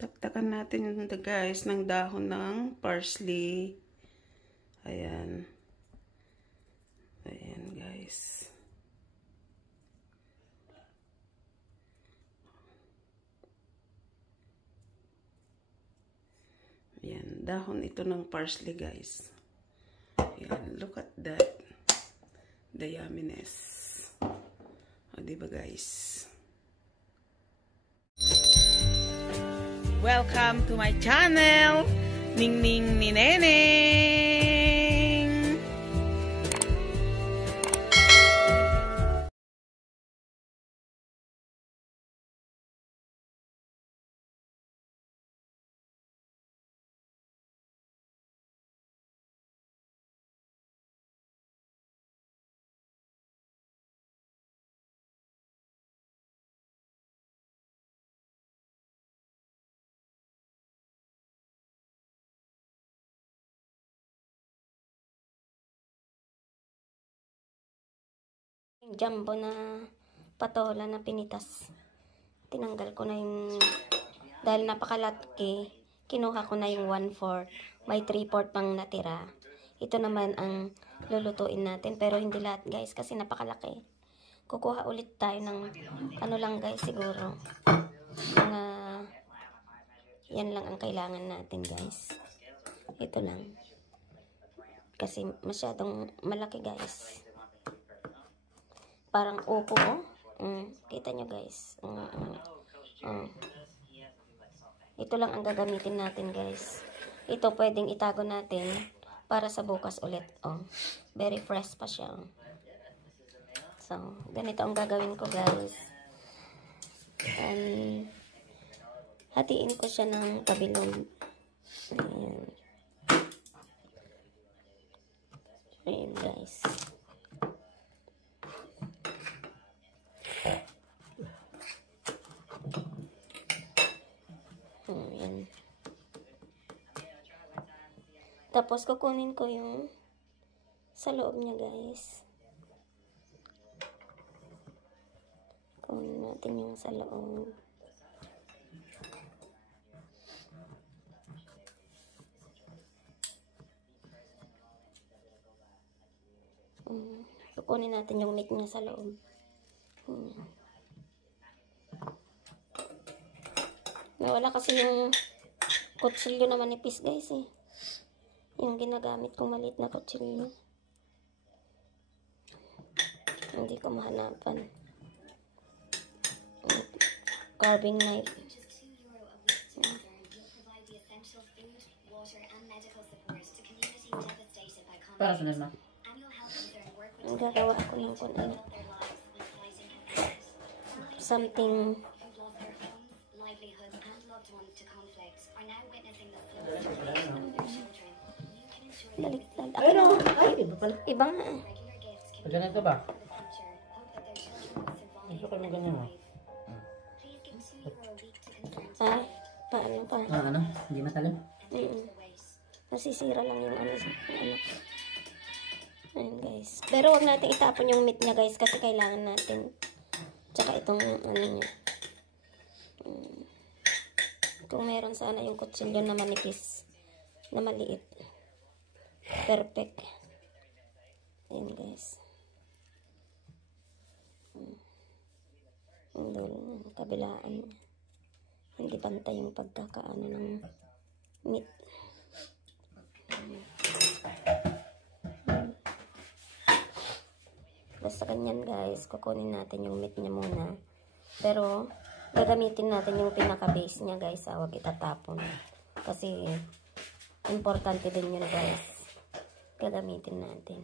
Taktakan natin yung guys ng dahon ng parsley. Ayan. Ayan guys. Ayan. Dahon ito ng parsley guys. Ayan. Look at that. The yumminess. O diba guys? Welcome to my channel, Ningning ni Neneng. Jumbo na patola na pinitas. Tinanggal ko na yung, dahil napakalaki, kinuha ko na yung 1/4. May 3/4 pang natira. Ito naman ang lulutuin natin, pero hindi lahat guys kasi napakalaki. Kukuha ulit tayo ng ano lang guys siguro. Mga yan lang ang kailangan natin guys. Ito lang. Kasi masyadong malaki guys. Parang upo, oh. Kita nyo guys. Ito lang ang gagamitin natin guys. Ito pwedeng itago natin para sa bukas ulit. Oh. Very fresh pa siya. So, ganito ang gagawin ko guys. And, hatiin ko siya ng kabilog. Ayan. Ayan guys. Ayan. Tapos kukunin ko yung sa loob niya guys. Kunin natin yung sa loob. Kukunin natin yung meat niya sa loob. Nawala kasi yung kutsilyo na manipis guys eh. Yung ginagamit kong maliit na kutsilyo. Hindi ko mahanapan. Carving knife. Para sa naman. Ang gagawa ako ng kung ano. Something. Baliktad. Ayun, ay, iba pala. Iba nga. Ganito ba? Gusto ko yung ganyan mo. Ah, paano pa? Ano? Hindi matalim? Nasisira lang yung ano. Ayan guys. Pero wag natin itapon yung meat niya guys kasi kailangan natin. Tsaka itong ano niya. Kung meron sana yung kutsilyo na manipis. Na maliit. Perfect. Ayan guys. Ang dulo, kabilaan. Hindi pantay yung pagkakaano ng meat. Basta ganyan guys, kukunin natin yung meat niya muna. Pero, gagamitin natin yung pinaka-base niya guys. Huwag itatapon. Kasi, importante din yun guys. Gagamitin natin.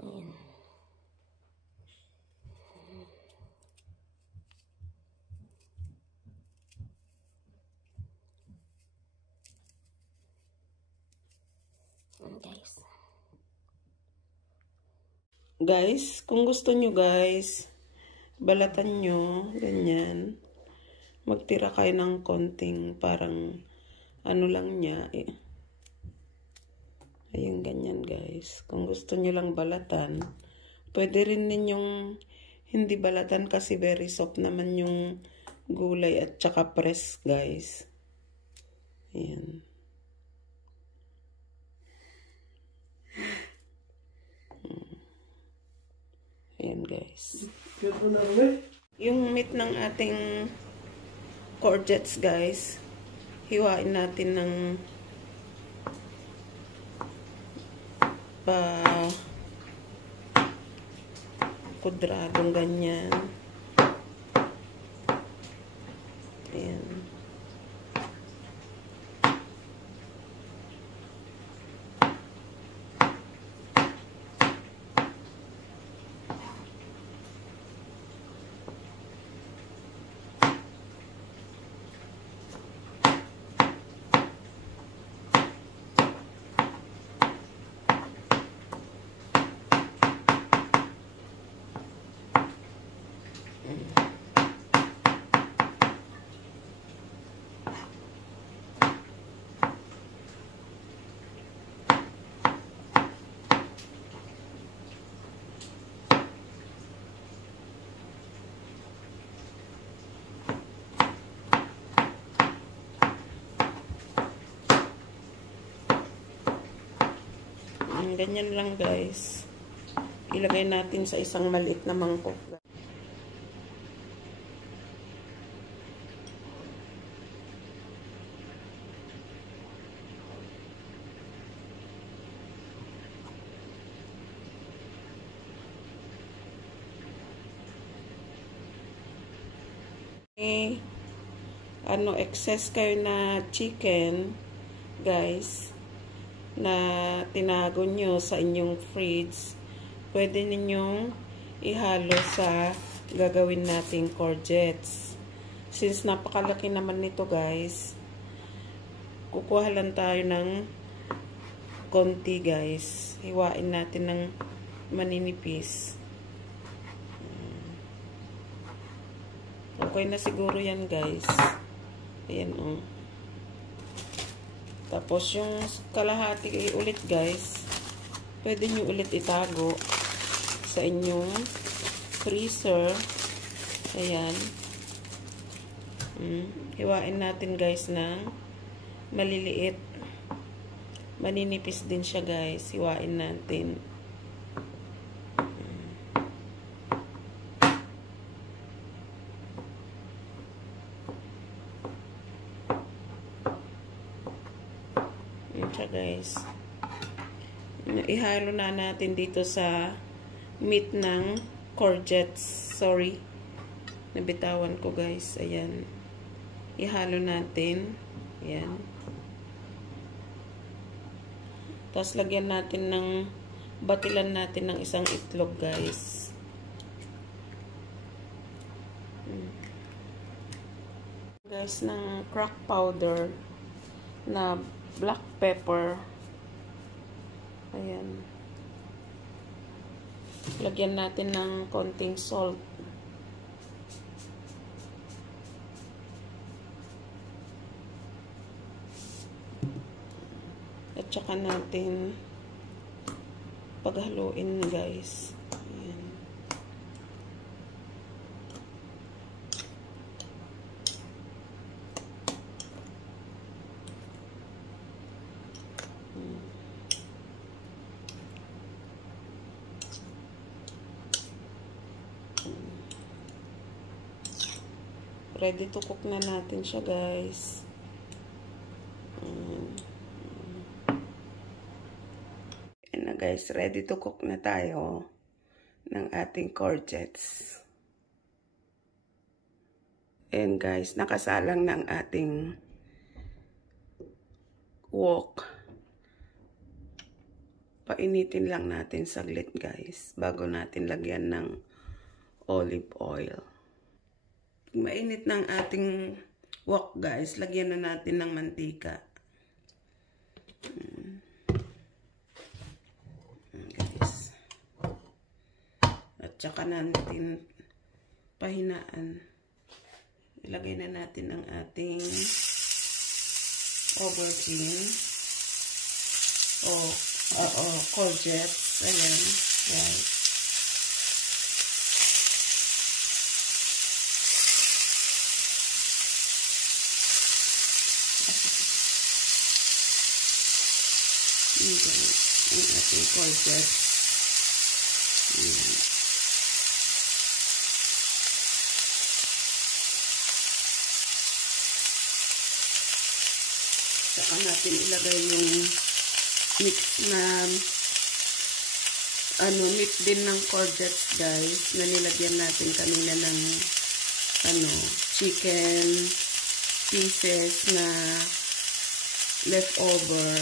Ayan. Guys, kung gusto nyo guys, balatan nyo, ganyan. Magtira kayo ng konting parang ano lang niya. Ayun, ganyan guys. Kung gusto nyo lang balatan, pwede rin ninyong hindi balatan kasi very soft naman yung gulay at saka press, guys. Ayan. Ayan, guys. Yung meat ng ating courgettes, guys, hiwain natin ng kudradong ganyan. Ayan. Ganyan lang, guys. Ilagay natin sa isang maliit na mangkok. Excess kayo na chicken, guys, na tinago nyo sa inyong fridge, pwede ninyong ihalo sa gagawin nating courgettes. Since napakalaki naman nito, guys, kukuha lang tayo ng konti, guys. Hiwain natin ng maninipis. Okay na siguro yan, guys. Ayan, oh. Tapos, yung kalahati ulit, guys, pwede nyo ulit itago sa inyong freezer. Ayan. Hiwain natin, guys, ng maliliit. Maninipis din siya, guys. Hiwain natin. Guys, ihalo na natin dito sa meat ng courgettes. Sorry, nabitawan ko, guys. Ayan, ihalo natin. Ayan, tapos lagyan natin ng batilan natin ng isang itlog, guys. Guys, ng crack powder na black pepper. Ayan. Lagyan natin ng konting salt. At saka natin paghaluin, guys. Ayan. Ready to cook na natin siya, guys. Ayan na, guys. Ready to cook na tayo ng ating courgettes. Ayan, guys. Nakasalang ng ating wok. Painitin lang natin saglit, guys, bago natin lagyan ng olive oil. Mainit ng ating wok, guys, lagyan na natin ng mantika. Guys. At saka natin pahinaan. Ilagay na natin ang ating aubergine o courgettes. Ayan, guys. Ayan guys, ang ating courgette. Ayan. Saka natin ilagay yung mix na meat din ng courgettes guys, na nilagyan natin kanina ng chicken pieces na leftover.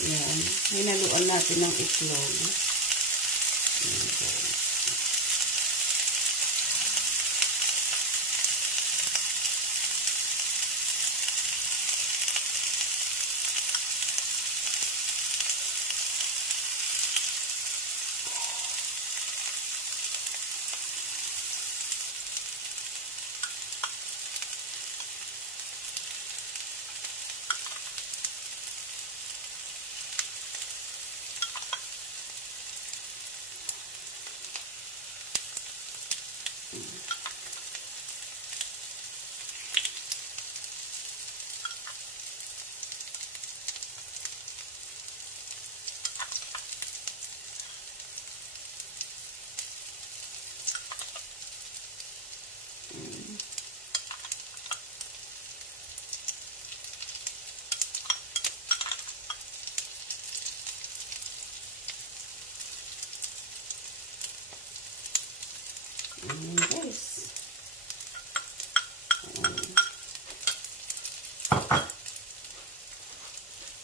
Ayan. Hinaluan natin ng itlog. Ayan guys. Guys.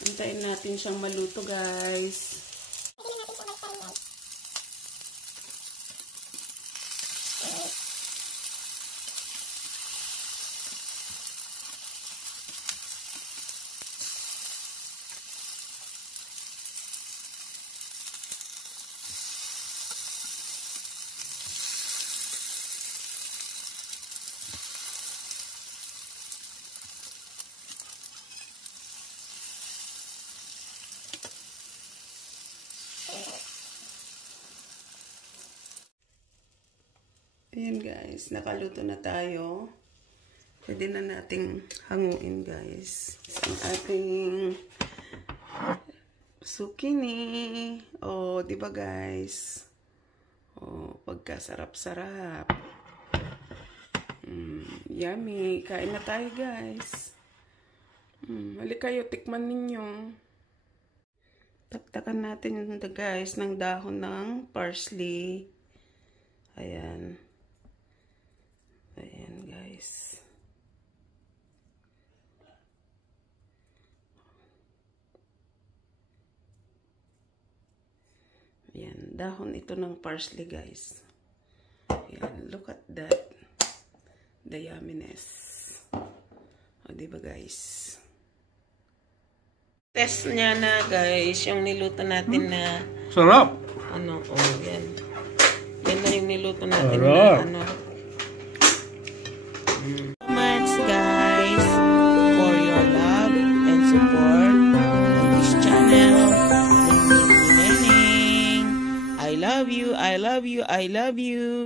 Antayin natin siyang maluto guys. Ayan guys, nakaluto na tayo. Pwede na nating hanguin guys. Ang ating zucchini. Oh, di ba guys? Oh, pagkasarap-sarap. Yummy. Kain na tayo guys. Halika kayo, tikman ninyo. Taktakan natin guys ng dahon ng parsley. Ayan. Ayan guys. Ayan, dahon ito ng parsley guys. Ayan, look at that. The yumminess. O, diba guys? Test niya na guys, yung niluto natin na sarap. Yan. Yan na yung niluto natin na much guys for your love and support on this channel. I love you, I love you, I love you.